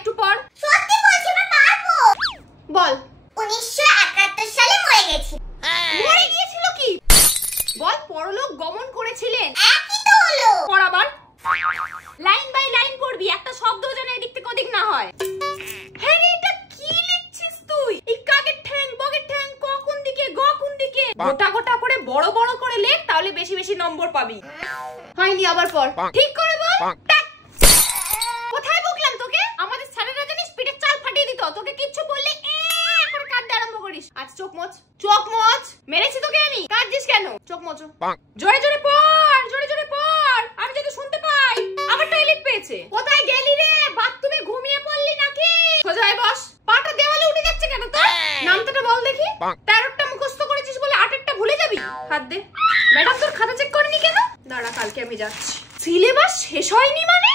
একটু পড়। সত্যি বলছি আমি পারবো। বল। 1971 সালে মরে গেছি। মরে গিয়েছিল কি? বল পরলোক গমন করেছিলেন। একই তো হলো। পড় আবার। লাইন বাই লাইন পড়বি, একটা শব্দ যেন এদিক থেকে ওদিক না হয়। হ্যাঁ রে, এটা কি লিখছিস তুই? এই কাকের ঠ্যাং, বগের ঠ্যাং, ক কোন দিকে, গ কোন দিকে? গোটা গোটা করে বড় বড় করে লেখ, তাহলে বেশি বেশি নম্বর পাবি। হয়নি, আবার পড়। ঠিক করে বল। কোথায় বকলাম তোকে? আমাদের স্যারেরা জানিস পিঠে চাল ফাটিয়ে দিত, তোকে কিচ্ছু বললে করে কাঁদতে আরম্ভ করিস। আচ্ছা চোখ মোচ, চোখ মোচ। মেরেছি তোকে আমি, কাঁদছিস কেন? চোখ মোচ। জোরে জোরে পড়, জোরে জোরে পড়, আমি যাতে শুনতে পাই। আবার টয়লেট পেয়েছে। কোথায় গেলি রে? বাথরুমে ঘুমিয়ে পড়লি নাকি? সোজা হয়ে বস। পাটা দেওয়ালে উঠে যাচ্ছে কেন তোর? নামটা বল দেখি। 13টা মুখস্থ করেছিস বলে 8টা ভুলে যাবি? হাত দে। ম্যাডাম তোর খাতা চেক করেনি কেন? দাঁড়া, কালকে আমি যাচ্ছি। সিলেবাস শেষ হয়নি মানে?